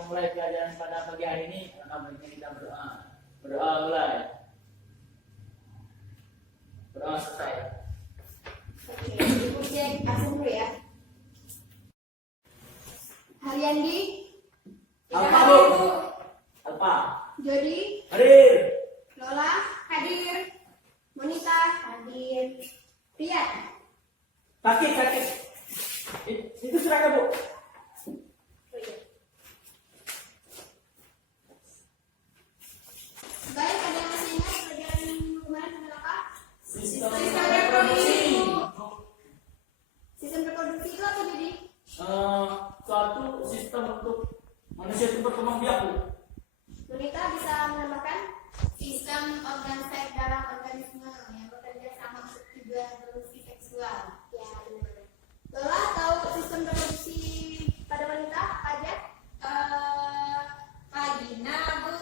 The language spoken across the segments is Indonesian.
memulai pelajaran pada pagi hari ini, maka baiknya kita berdoa. Berdoa mulai. Berdoa selesai. Oke, ibu cek absen dulu ya. Haryandi, Apa bu? Apa? Jody, Hadir. Lola, hadir. Monita, hadir. Ria, Sakit. Itu serangga bu. baik, ada yang masih ingat pelajaran kemarin tentang apa? Sistem Sistem reproduksi. Sistem reproduksi itu apa jadi? Suatu sistem untuk manusia itu berkembang biak bu. Monita bisa menambahkan sistem organ seks dalam organisme yang bekerja sama untuk tujuan reproduksi seksual. Ya, benar. Lola tahu sistem reproduksi pada wanita apa aja? Vagina, Bu,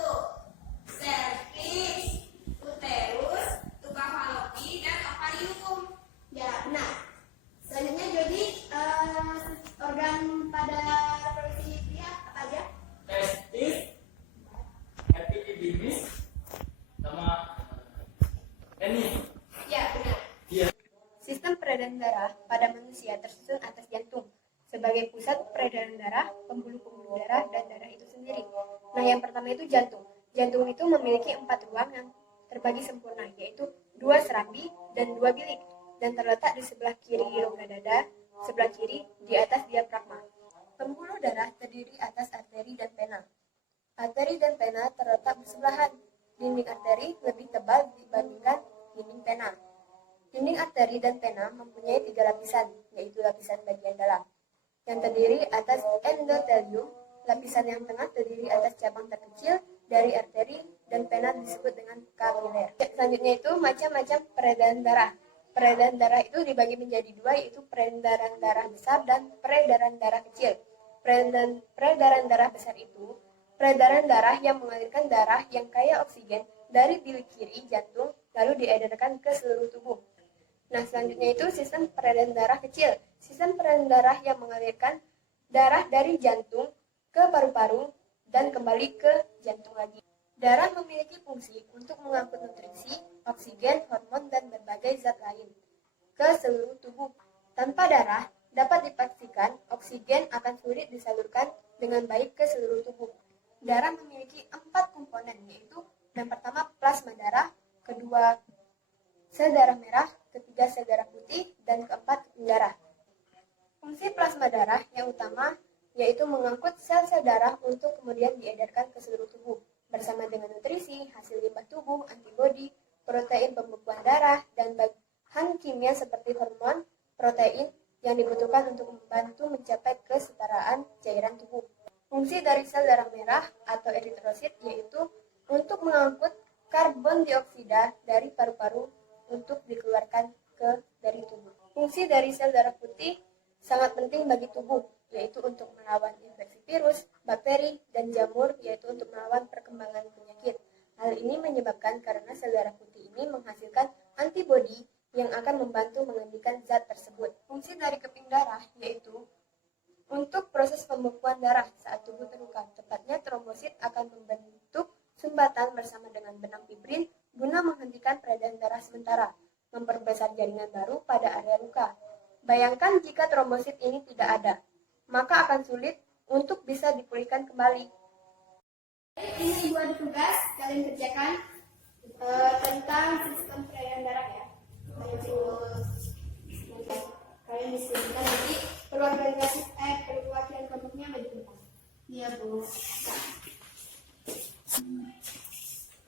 cervix, uterus, tubang falopi, dan ovarium. Ya, benar. Selanjutnya jadi organ pada reproduksi pria apa aja? Testis, epididymis, sama penis. Ya, benar. Iya. Sistem peredaran darah pada manusia tersusun atas jantung sebagai pusat peredaran darah, pembuluh-pembuluh darah, dan darah itu sendiri. Nah, yang pertama itu jantung. Jantung itu memiliki 4 ruang yang terbagi sempurna, yaitu 2 serambi dan 2 bilik, dan terletak di sebelah kiri rongga dada, sebelah kiri di atas diafragma. Pembuluh darah terdiri atas arteri dan vena. Arteri dan vena terletak bersebelahan. Dinding arteri lebih tebal dibandingkan dinding vena. Dinding arteri dan vena mempunyai 3 lapisan, yaitu lapisan bagian dalam, yang terdiri atas endotelium. Lapisan yang tengah terdiri atas cabang terkecil dari arteri dan vena disebut dengan kapiler. Selanjutnya itu macam-macam peredaran darah. Peredaran darah itu dibagi menjadi 2, yaitu peredaran darah besar dan peredaran darah kecil. Peredaran darah besar itu peredaran darah yang mengalirkan darah yang kaya oksigen dari bilik kiri jantung lalu diedarkan ke seluruh tubuh. Nah, selanjutnya itu sistem peredaran darah kecil. Sistem peredaran darah yang mengalirkan darah dari jantung ke paru-paru dan kembali ke jantung lagi. Darah memiliki fungsi untuk mengangkut nutrisi, oksigen, hormon, dan berbagai zat lain ke seluruh tubuh. Tanpa darah, dapat dipastikan oksigen akan sulit disalurkan dengan baik ke seluruh tubuh. Darah memiliki 4 komponen, yaitu yang pertama plasma darah, kedua sel darah merah, ketiga sel darah putih, dan keempat keping darah. Fungsi plasma darah yang utama yaitu mengangkut sel-sel darah untuk kemudian diedarkan ke seluruh tubuh bersama dengan nutrisi, hasil limbah tubuh, antibodi, protein pembekuan darah, dan bahan kimia seperti hormon, protein yang dibutuhkan untuk membantu mencapai kesetaraan cairan tubuh. Fungsi dari sel darah merah atau eritrosit yaitu untuk mengangkut karbon dioksida dari paru-paru untuk dikeluarkan dari tubuh. Fungsi dari sel darah putih sangat penting bagi tubuh, yaitu untuk melawan infeksi virus, bakteri, dan jamur, yaitu untuk melawan perkembangan penyakit. Hal ini menyebabkan karena sel darah putih ini menghasilkan antibodi yang akan membantu menghentikan zat tersebut. Fungsi dari keping darah yaitu untuk proses pembekuan darah saat tubuh terluka. Tepatnya trombosit akan membentuk sumbatan bersama dengan benang fibrin guna menghentikan peredaran darah sementara, memperbesar jaringan baru pada area luka. Bayangkan jika trombosit ini tidak ada, maka akan sulit untuk bisa dipulihkan kembali. Ini 2 tugas kalian kerjakan tentang sistem peredaran darah ya. Kalian diskusikan nanti perwakilan kelompoknya maju depan. Iya Bu.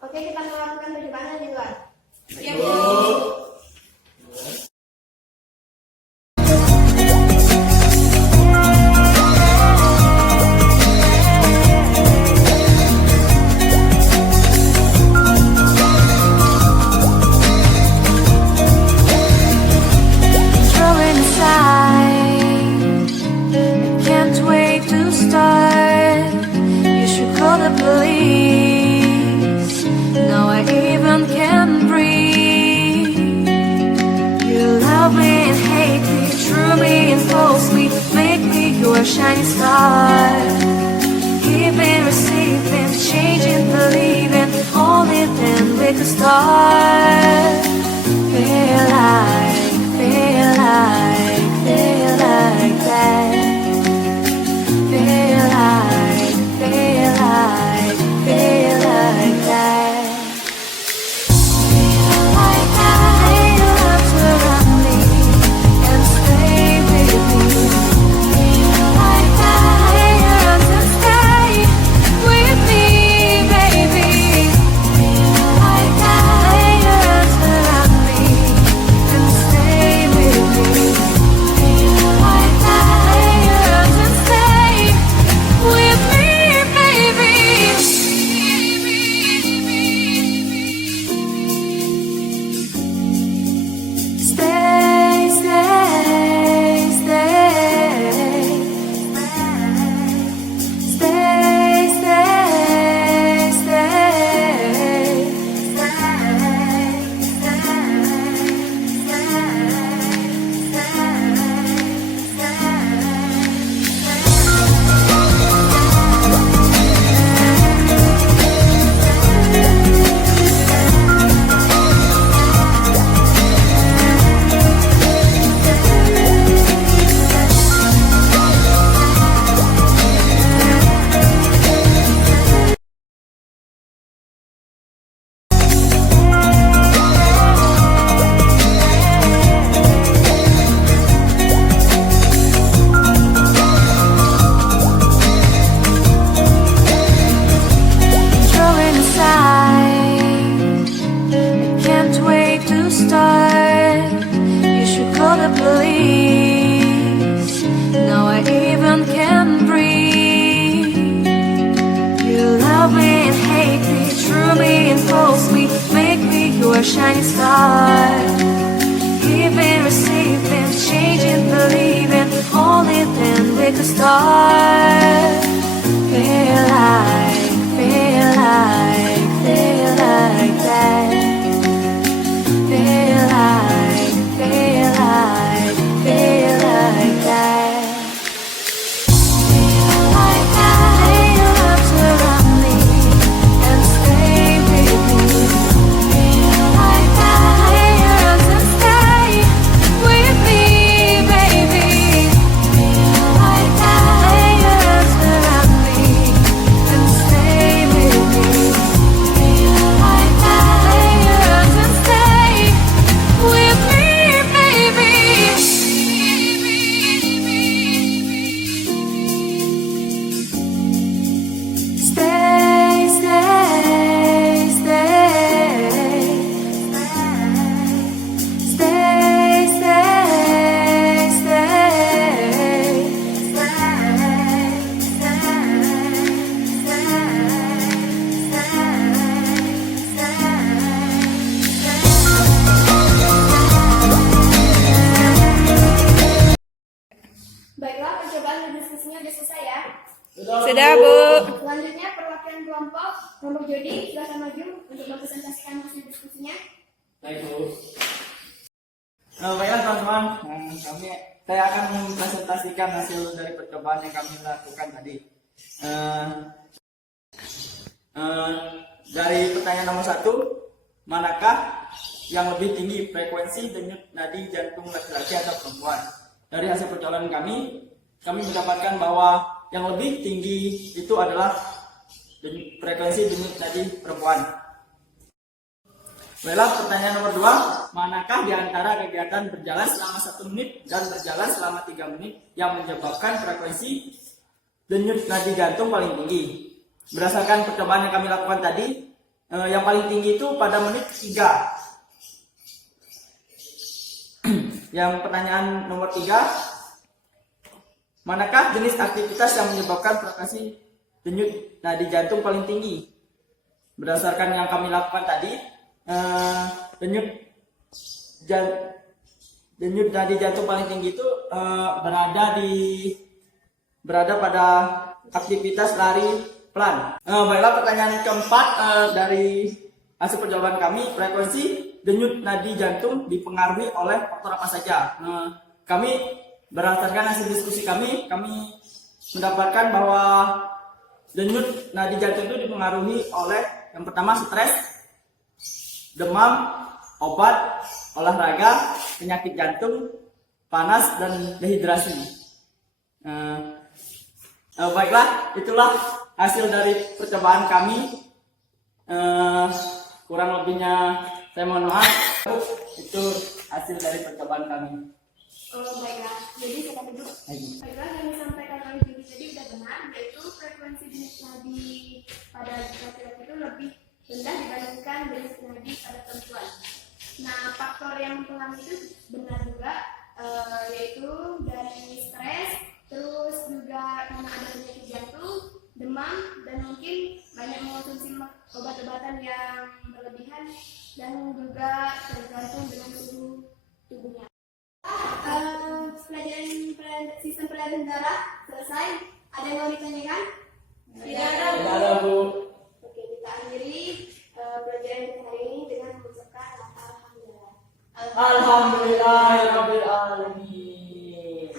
Oke, kita melakukan percobaan di luar. Ya, Bu. Police. Now I even can breathe. You love me and hate me, true me and false me, make me your shining star. Give me we could start. Feel like, feel like, feel like that. Feel like, feel like, feel like that. Feel like your arms around me and stay with me. Feel like your arms and stay with me, baby. Feel like your arms around me and stay with me. Feel like your arms and stay with me, baby. Stay, stay, stay. Stay, stay, throwing aside. I can't wait to start. You should call the police. Now I even can breathe. You love me and hate me, true me and false me, make me your shining star. Giving, receiving, changing, believing, only then we could start. Feel like, feel like, feel like that. Feel like, feel like, feel like that. Feel like your arms around me and stay with me. Feel like your arms and stay with me, baby. Feel like your arms around me and stay with me. Feel like your arms and stay with me, baby. Stay, stay, stay. Stay, stay, Baiklah, percobaan dan diskusinya sudah selesai ya. Sudah, Bu. Selanjutnya perwakilan kelompok nomor Jody, silakan maju untuk mempresentasikan hasil diskusinya. Baik, Bu. Baiklah teman-teman, saya akan mempresentasikan hasil dari percobaan yang kami lakukan tadi. Dari pertanyaan nomor 1, manakah yang lebih tinggi frekuensi denyut nadi jantung laki-laki atau perempuan? Dari hasil percobaan kami mendapatkan bahwa yang lebih tinggi itu adalah frekuensi denyut nadi perempuan. Baiklah, pertanyaan nomor 2, manakah di antara kegiatan berjalan selama 1 menit dan berjalan selama 3 menit yang menyebabkan frekuensi denyut nadi jantung paling tinggi? Berdasarkan percobaan yang kami lakukan tadi, yang paling tinggi itu pada menit 3. Yang pertanyaan nomor 3, manakah jenis aktivitas yang menyebabkan frekuensi denyut nadi jantung paling tinggi? Berdasarkan yang kami lakukan tadi, denyut nadi jantung paling tinggi itu berada pada aktivitas lari pelan. Baiklah, pertanyaan keempat dari hasil percobaan kami, frekuensi denyut nadi jantung dipengaruhi oleh faktor apa saja? Kami berdasarkan hasil diskusi kami mendapatkan bahwa denyut nadi jantung itu dipengaruhi oleh yang pertama stres, demam, obat, olahraga, penyakit jantung, panas, dan dehidrasi. Baiklah, itulah hasil dari percobaan kami. Kurang lebihnya saya mohon maaf. Itu hasil dari percobaan kami. Baiklah, jadi kita duduk. Baiklah, yang disampaikan oleh Juni tadi sudah benar, yaitu frekuensi denyut nadi pada laki-laki itu lebih rendah dibandingkan denyut nadi pada perempuan. Nah, faktor yang mempengaruhi itu benar juga, yaitu dari stres, terus juga karena ada penyakit jantung, demam, dan mungkin banyak mengonsumsi obat-obatan yang berlebihan dan juga tergantung dengan suhu tubuhnya. Pelajaran sistem peredaran darah selesai. Ada yang mau ditanyakan? Tidak Tidak ada, Bu. Oke, kita akhiri pelajaran kita hari ini dengan mengucapkan alhamdulillah. Alhamdulillahirabbil alamin.